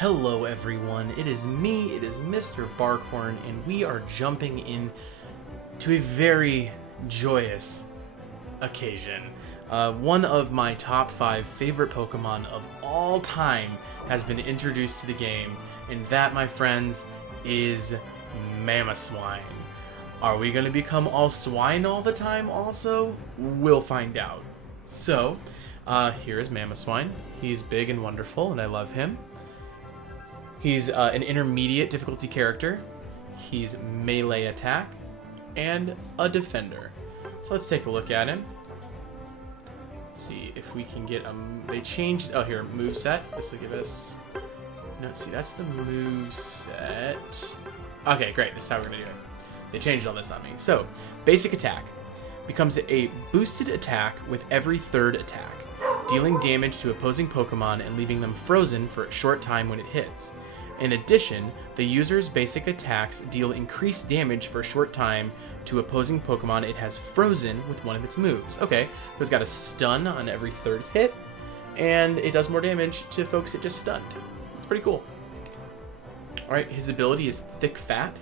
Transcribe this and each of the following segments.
Hello everyone, it is me, it is Mr. Barkhorn, and we are jumping in to a very joyous occasion. One of my top 5 favorite Pokemon of all time has been introduced to the game, and that, my friends, is Mamoswine. Are we going to become all swine all the time also? We'll find out. So, here is Mamoswine. He's big and wonderful, and I love him. He's an intermediate difficulty character. He's melee attack and a defender. So let's take a look at him. See if we can get a... They changed... Oh, here, moveset. This will give us... No, see, that's the moveset. Okay, great. This is how we're going to do it. They changed all this on me. So, basic attack. Becomes a boosted attack with every third attack, dealing damage to opposing Pokemon and leaving them frozen for a short time when it hits. In addition, the user's basic attacks deal increased damage for a short time to opposing Pokemon it has frozen with one of its moves. Okay, so it's got a stun on every third hit, and it does more damage to folks it just stunned. It's pretty cool. Alright, his ability is Thick Fat.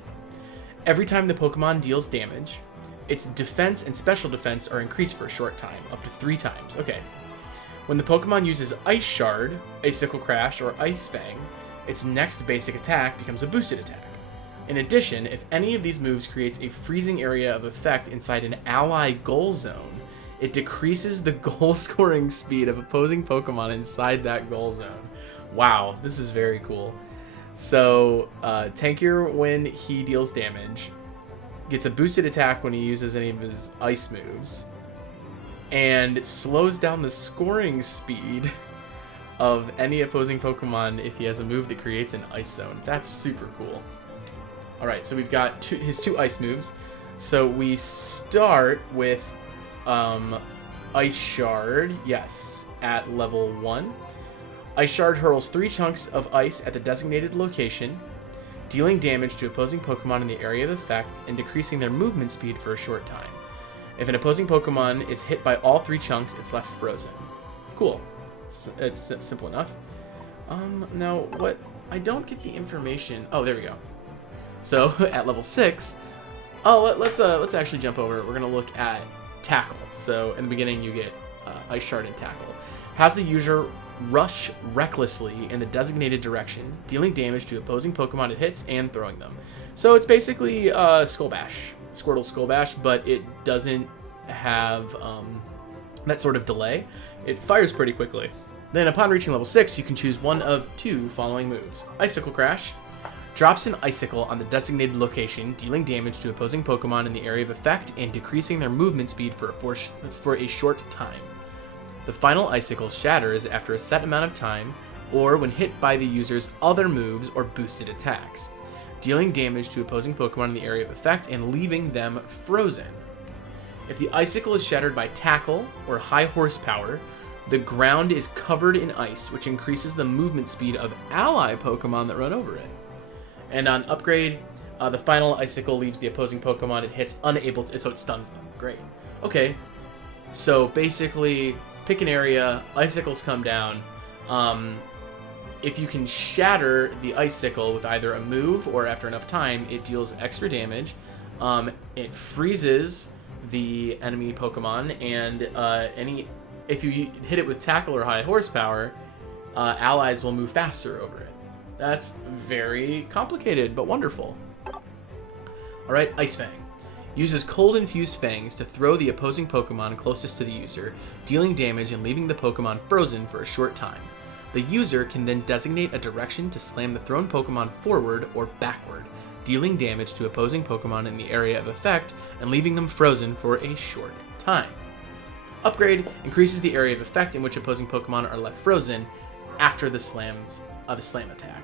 Every time the Pokemon deals damage, its defense and special defense are increased for a short time, up to 3 times. Okay, so when the Pokemon uses Ice Shard, Icicle Crash, or Ice Fang, its next basic attack becomes a boosted attack. In addition, if any of these moves creates a freezing area of effect inside an ally goal zone, it decreases the goal scoring speed of opposing Pokemon inside that goal zone. Wow, this is very cool. So, tankier when he deals damage, gets a boosted attack when he uses any of his ice moves, and slows down the scoring speed of any opposing Pokemon if he has a move that creates an ice zone. That's super cool. Alright, so we've got his 2 ice moves. So we start with Ice Shard, yes, at level 1. Ice Shard hurls 3 chunks of ice at the designated location, dealing damage to opposing Pokemon in the area of effect and decreasing their movement speed for a short time. If an opposing Pokemon is hit by all 3 chunks, it's left frozen. Cool. It's simple enough. Now, what... I don't get the information... Oh, there we go. So, at level 6... Oh, let's actually jump over. We're going to look at Tackle. So, in the beginning, you get Ice Shard and Tackle. Has the user rush recklessly in the designated direction, dealing damage to opposing Pokemon it hits and throwing them. So, it's basically Skull Bash. Squirtle Skull Bash, but it doesn't have... that sort of delay. It fires pretty quickly. Then upon reaching level 6, you can choose one of 2 following moves. Icicle Crash drops an icicle on the designated location, dealing damage to opposing Pokemon in the area of effect and decreasing their movement speed for a short time. The final icicle shatters after a set amount of time, or when hit by the user's other moves or boosted attacks, dealing damage to opposing Pokemon in the area of effect and leaving them frozen. If the icicle is shattered by Tackle or High Horsepower, the ground is covered in ice, which increases the movement speed of ally Pokemon that run over it. And on upgrade, the final icicle leaves the opposing Pokemon it hits unable to, so it stuns them. Great. Okay, so basically, pick an area, icicles come down. If you can shatter the icicle with either a move or after enough time, it deals extra damage. It freezes the enemy Pokemon, and if you hit it with Tackle or High Horsepower, allies will move faster over it. That's very complicated, but wonderful. Alright, Ice Fang. Uses cold-infused fangs to throw the opposing Pokemon closest to the user, dealing damage and leaving the Pokemon frozen for a short time. The user can then designate a direction to slam the thrown Pokemon forward or backward, dealing damage to opposing Pokemon in the area of effect and leaving them frozen for a short time. Upgrade increases the area of effect in which opposing Pokemon are left frozen after the slam attack.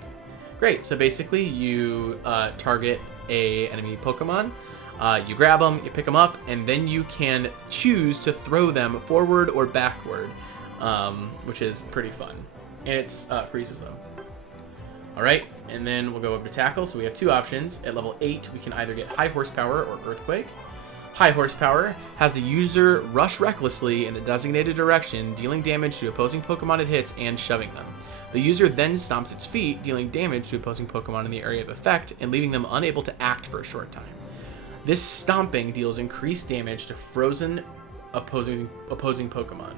Great, so basically you target a enemy Pokemon, you grab them, you pick them up, and then you can choose to throw them forward or backward, which is pretty fun. And it freezes them. Alright, and then we'll go over to Tackle. So we have 2 options. At level 8, we can either get High Horsepower or Earthquake. High Horsepower has the user rush recklessly in the designated direction, dealing damage to opposing Pokemon it hits and shoving them. The user then stomps its feet, dealing damage to opposing Pokemon in the area of effect and leaving them unable to act for a short time. This stomping deals increased damage to frozen opposing Pokemon.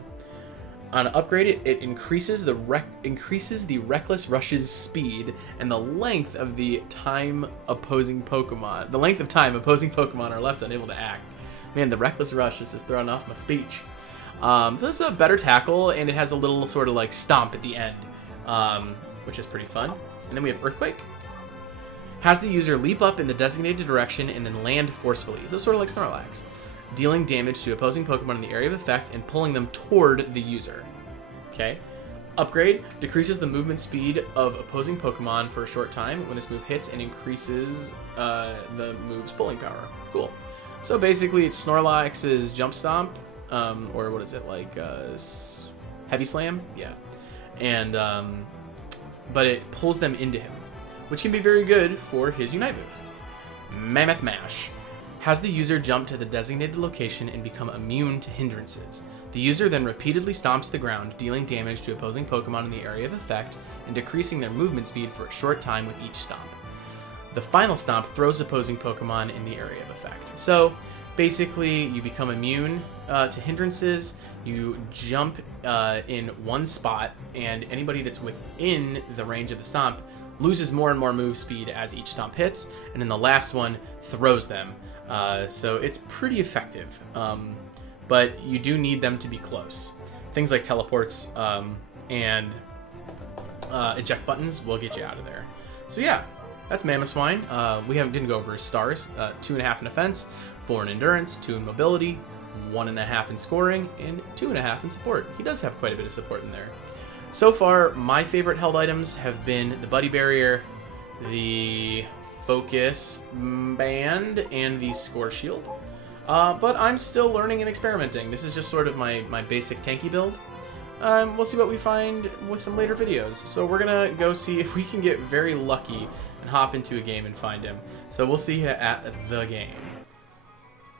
On upgrade, it increases the Reckless Rush's speed and the length of time opposing Pokemon are left unable to act. Man, the Reckless Rush is just throwing off my speech. So this is a better tackle, and it has a little sort of like stomp at the end, which is pretty fun. And then we have Earthquake. Has the user leap up in the designated direction and then land forcefully. So sort of like Snorlax, dealing damage to opposing Pokemon in the area of effect and pulling them toward the user. Okay. Upgrade decreases the movement speed of opposing Pokemon for a short time when this move hits and increases the move's pulling power. Cool. So basically, it's Snorlax's Jump Stomp, or what is it, like Heavy Slam? Yeah. And but it pulls them into him, which can be very good for his Unite move. Mammoth Mash has the user jump to the designated location and become immune to hindrances. The user then repeatedly stomps the ground, dealing damage to opposing Pokemon in the area of effect and decreasing their movement speed for a short time with each stomp. The final stomp throws opposing Pokemon in the area of effect. So basically, you become immune to hindrances, you jump in one spot, and anybody that's within the range of the stomp loses more and more move speed as each stomp hits, and then the last one throws them. So it's pretty effective, but you do need them to be close. Things like teleports and eject buttons will get you out of there. So yeah, that's Mamoswine. We didn't go over his stars. 2.5 in defense, 4 in endurance, 2 in mobility, 1.5 in scoring, and 2.5 in support. He does have quite a bit of support in there. So far, my favorite held items have been the Buddy Barrier, the Focus Band, and the Score Shield. But I'm still learning and experimenting. This is just sort of my basic tanky build. We'll see what we find with some later videos. So we're going to go see if we can get very lucky and hop into a game and find him. So we'll see you at the game.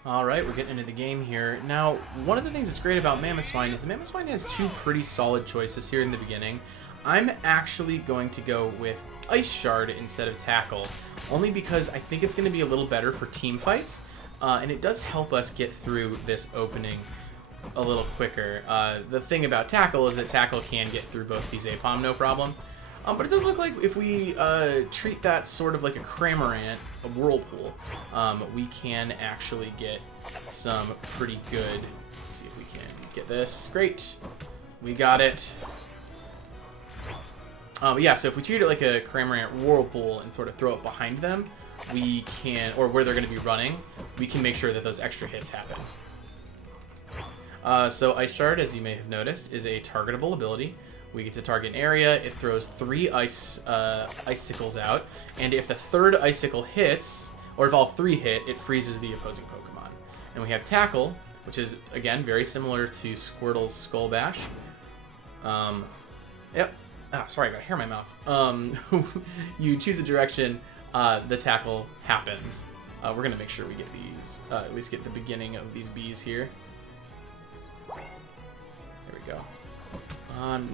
Alright, we're getting into the game here. Now, one of the things that's great about Mamoswine is Mamoswine has 2 pretty solid choices here in the beginning. I'm actually going to go with Ice Shard instead of Tackle, only because I think it's going to be a little better for team fights, and it does help us get through this opening a little quicker. The thing about Tackle is that Tackle can get through both these Apom no problem. But it does look like if we treat that sort of like a Cramorant, a Whirlpool, we can actually get some pretty good... Let's see if we can get this. Great. We got it. But yeah, so if we treat it like a Cramorant Whirlpool and sort of throw it behind them, we can, or where they're going to be running, we can make sure that those extra hits happen. So Ice Shard, as you may have noticed, is a targetable ability. We get to target an area, it throws 3 icicles out, and if the 3rd icicle hits, or if all 3 hit, it freezes the opposing Pokemon. And we have Tackle, which is, again, very similar to Squirtle's Skull Bash. Yep. Sorry, I got hair in my mouth. You choose a direction, the tackle happens. We're going to make sure we get these, at least get the beginning of these bees here. There we go.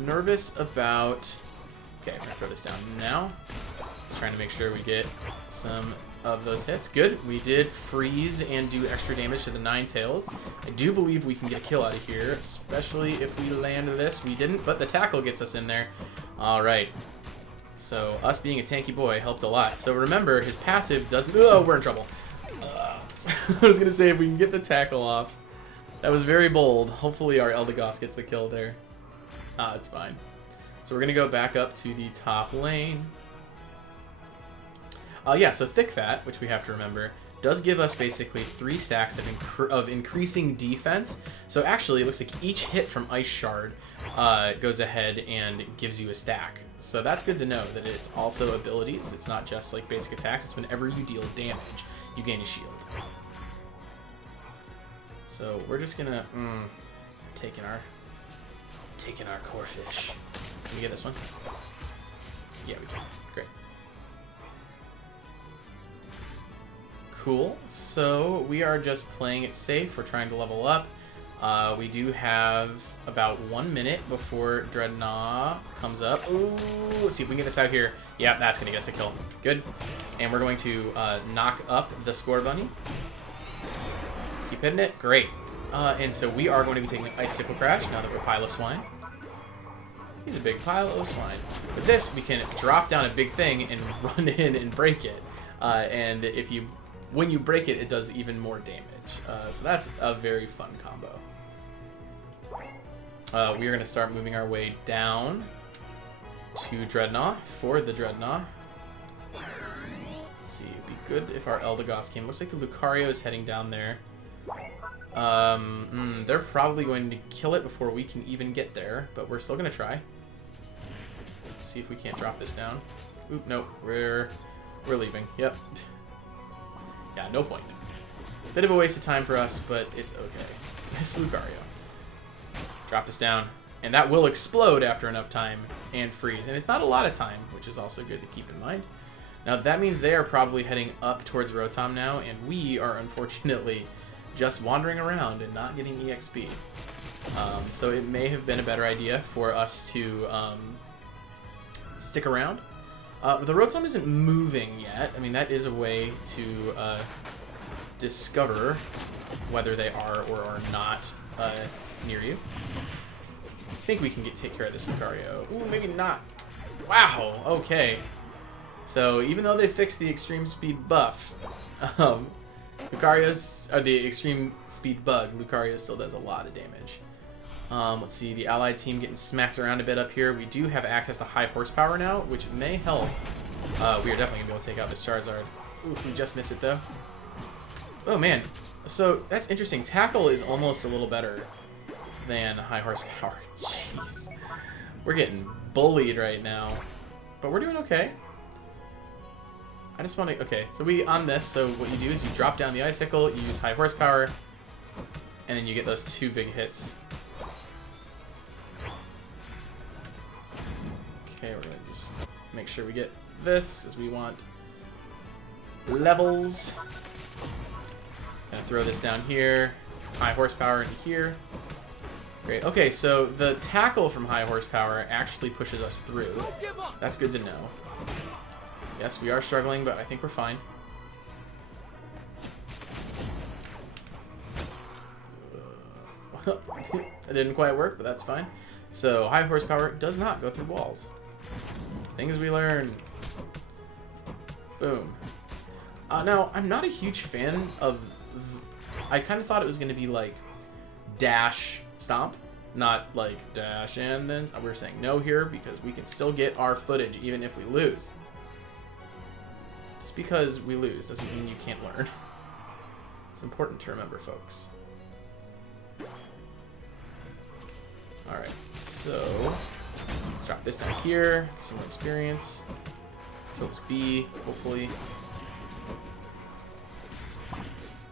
Nervous about... Okay, I'm going to throw this down now. Just trying to make sure we get some of those hits. Good. We did freeze and do extra damage to the Ninetales. I do believe we can get a kill out of here, especially if we land this. We didn't, but the tackle gets us in there. Alright. So, us being a tanky boy helped a lot. So remember, his passive doesn't... Oh, we're in trouble. I was going to say, if we can get the tackle off. That was very bold. Hopefully our Eldegoss gets the kill there. It's fine. So we're going to go back up to the top lane. Yeah, so Thick Fat, which we have to remember, does give us basically 3 stacks of increasing defense. So actually, it looks like each hit from Ice Shard goes ahead and gives you a stack. So that's good to know, that it's also abilities. It's not just like basic attacks. It's whenever you deal damage, you gain a shield. So we're just going to... taking our core fish. Can we get this one? Yeah, we can. Great. Cool. So we are just playing it safe. We're trying to level up. We do have about 1 minute before Dreadnought comes up. Ooh, let's see if we can get this out here. Yeah, that's going to get us a kill. Good. And we're going to knock up the Score Bunny. Keep hitting it. Great. And so we are going to be taking Icicle Crash now that we're Pile of Swine. He's a big pile of swine. With this, we can drop down a big thing and run in and break it. And when you break it, it does even more damage. So that's a very fun combo. We are going to start moving our way down to Dreadnought for the Dreadnought. Let's see, it'd be good if our Eldegoss came. Looks like the Lucario is heading down there. They're probably going to kill it before we can even get there, but we're still going to try. See if we can't drop this down. Oop, nope, we're leaving. Yep. Yeah, no point. Bit of a waste of time for us, but it's okay. This Lucario. Drop this down, and that will explode after enough time and freeze. And it's not a lot of time, which is also good to keep in mind. Now, that means they are probably heading up towards Rotom now, and we are unfortunately just wandering around and not getting EXP. So it may have been a better idea for us to stick around. The Rotom isn't moving yet. I mean, that is a way to discover whether they are or are not near you. I think we can take care of this Lucario. Ooh, maybe not. Wow, okay. So even though they fixed the extreme speed buff, Lucario's, or the extreme speed bug, Lucario still does a lot of damage. Let's see, the allied team getting smacked around a bit up here. We do have access to high horsepower now, which may help. We are definitely going to be able to take out this Charizard. Ooh, we just missed it though. Oh man, so that's interesting. Tackle is almost a little better than high horsepower. Jeez. We're getting bullied right now, but we're doing okay. I just want to, okay, so on this, so what you do is you drop down the Icicle, you use high horsepower, and then you get those 2 big hits. Okay, we're going to just make sure we get this, as we want levels. Gonna throw this down here, high horsepower into here. Great, okay, so the tackle from high horsepower actually pushes us through. That's good to know. Yes, we are struggling, but I think we're fine. It didn't quite work, but that's fine. So, high horsepower does not go through walls. Things we learn. Boom. Now, I'm not a huge fan of... I kind of thought it was going to be like dash stomp, not like dash and then... We're saying no here because we can still get our footage even if we lose. Just because we lose doesn't mean you can't learn. It's important to remember, folks. Alright, so drop this down here, get some more experience. Let's kill this bee, hopefully.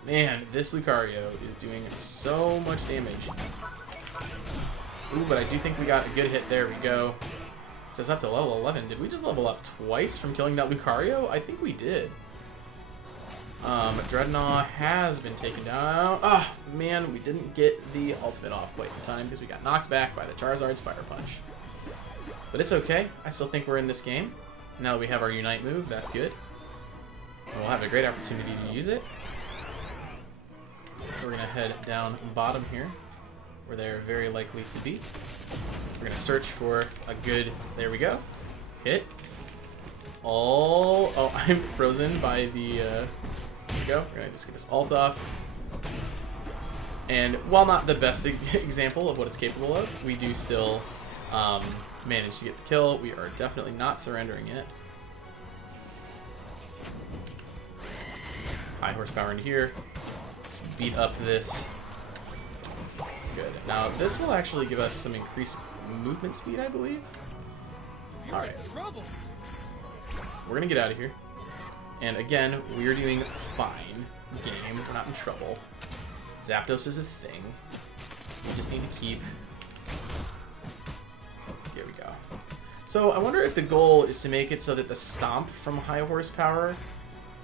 Man, this Lucario is doing so much damage. Ooh, but I do think we got a good hit. There we go. It's us up to level 11. Did we just level up twice from killing that Lucario? I think we did. Dreadnought has been taken down. Ah, man, we didn't get the ultimate off quite in time because we got knocked back by the Charizard's Fire Punch. But it's okay. I still think we're in this game. Now that we have our Unite move, that's good. And we'll have a great opportunity to use it. So we're going to head down bottom here, where they're very likely to be. We're going to search for a good... There we go. Hit. Oh, I'm frozen by the... There we go. We're going to just get this ult off. And while not the best example of what it's capable of, we do still manage to get the kill. We are definitely not surrendering it. High horsepower into here. Let's beat up this. Good. Now, this will actually give us some increased movement speed, I believe. Alright. We're going to get out of here. And again, we're doing fine. Game. We're not in trouble. Zapdos is a thing. We just need to keep... Here we go. So I wonder if the goal is to make it so that the stomp from high horsepower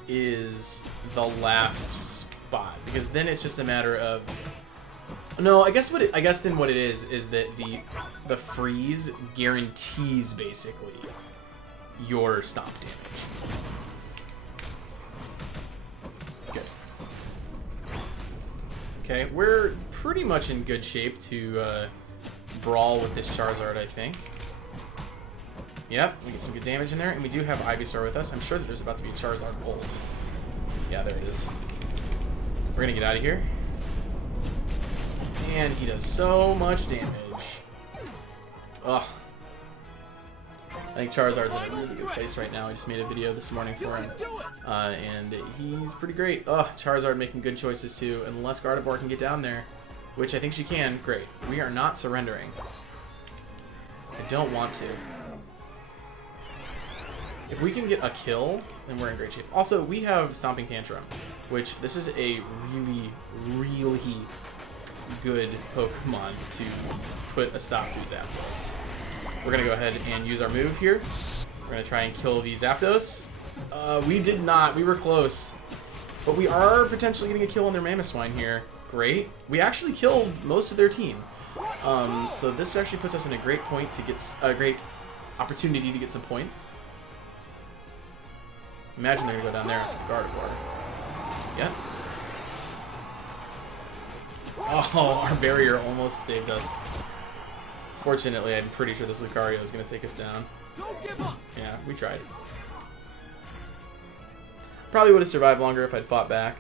is the last spot. Because then it's just a matter of No, I guess then what it is that the freeze guarantees basically your stomp damage. Good. Okay, we're pretty much in good shape to brawl with this Charizard, I think. Yep, we get some good damage in there, and we do have Ivysaur with us. I'm sure that there's about to be a Charizard Bolt. Yeah, there it is. We're gonna get out of here. And he does so much damage. Ugh. I think Charizard's in a really good place right now. I just made a video this morning for him. And he's pretty great. Ugh, Charizard making good choices too. Unless Gardevoir can get down there, which I think she can. Great. We are not surrendering. I don't want to. If we can get a kill, then we're in great shape. Also, we have Stomping Tantrum, which this is a really, really good Pokemon to put a stop to Zapdos. We're going to go ahead and use our move here. We're going to try and kill the Zapdos. We did not. We were close. But we are potentially getting a kill on their Mamoswine here. Great. We actually killed most of their team. So this actually puts us in a great point to get a great opportunity to get some points. Imagine they're going to go down there after the Gardevoir. Yep. Oh, our barrier almost saved us. Fortunately, I'm pretty sure this Lucario is going to take us down. Don't give up. Yeah, we tried. Probably would have survived longer if I'd fought back.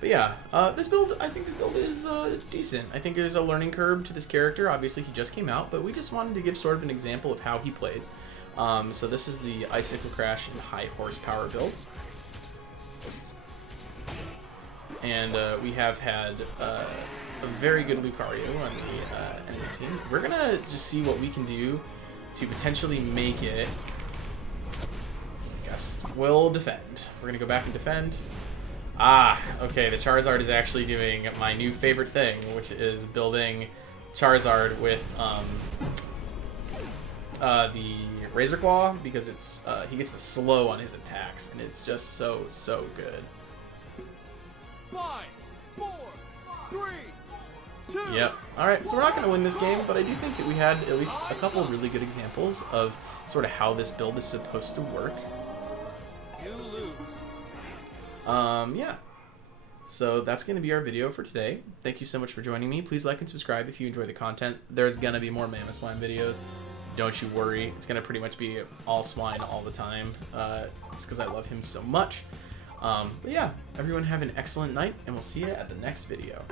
But yeah, I think this build is decent. I think there's a learning curve to this character. Obviously, he just came out, but we just wanted to give sort of an example of how he plays. So this is the Icicle Crash and High Horsepower build. And we have had a very good Lucario on the enemy team. We're going to just see what we can do to potentially make it. I guess we'll defend. We're going to go back and defend. Ah, okay, the Charizard is actually doing my new favorite thing, which is building Charizard with the Razor Claw, because it's he gets the slow on his attacks, and it's just so good. 5, 4, 3, 2. Yep. Alright, so we're not going to win this game, but I do think that we had at least a couple really good examples of sort of how this build is supposed to work. You lose. Yeah. So that's going to be our video for today. Thank you so much for joining me. Please like and subscribe if you enjoy the content. There's going to be more Mamoswine videos. Don't you worry. It's going to pretty much be all Swine all the time. It's because I love him so much. But yeah, everyone have an excellent night, and we'll see you at the next video.